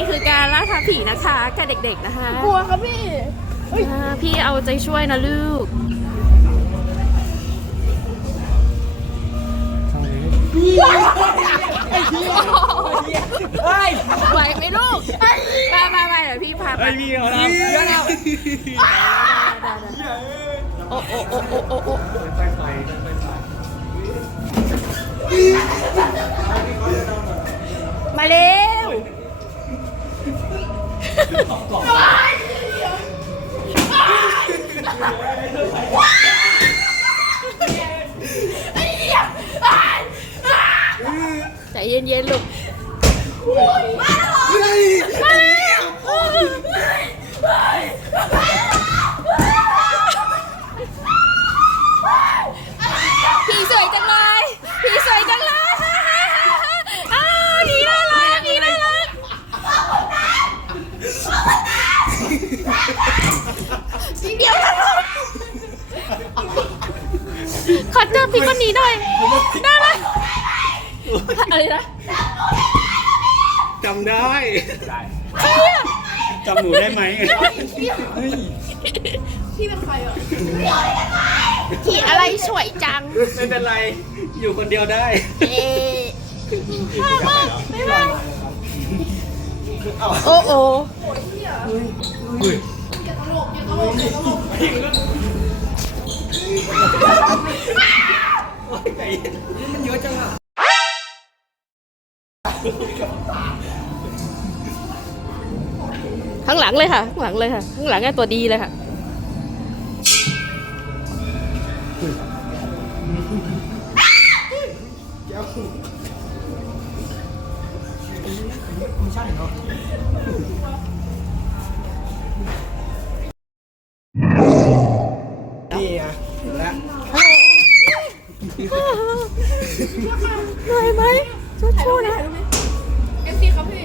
นี่คือการล่าท้าผีนะคะกับเด็กๆนะคะกลัวครับพี่อ่าพี่เอาใจช่วยนะลูก เฮ้ยไหวไหมลูกมามามาเดี๋ยวพี่พาไปไอ้พี่เขาทำเยอะแล้วโอ้โอ้โอ้โอ้โอ้โอ้มาเร็ว ใจเย็นๆลูก ผีสวยจังเลย ผีสวยจังเลยอ้าวผีน่ารักผีน่ารัก เดี๋ยวนะขอเจอพี่คนนี้หน่อยน่ารักอะไรนะจำได้ใครอะจำหนูได้ไหมผีอะไรสวยจัง ไม่เป็นไร อยู่คนเดียวได้เอ๊ะน่ารักบ๊ายบายโอ้โอ มันเยอะจังอะข้างหลังเลยค่ะ ข้างหลังเลยค่ะ ข้างหลังอตัวดีเลยค่ะนี่ เหนื่อยไหมชู้ๆนะ เอฟซีครับพี่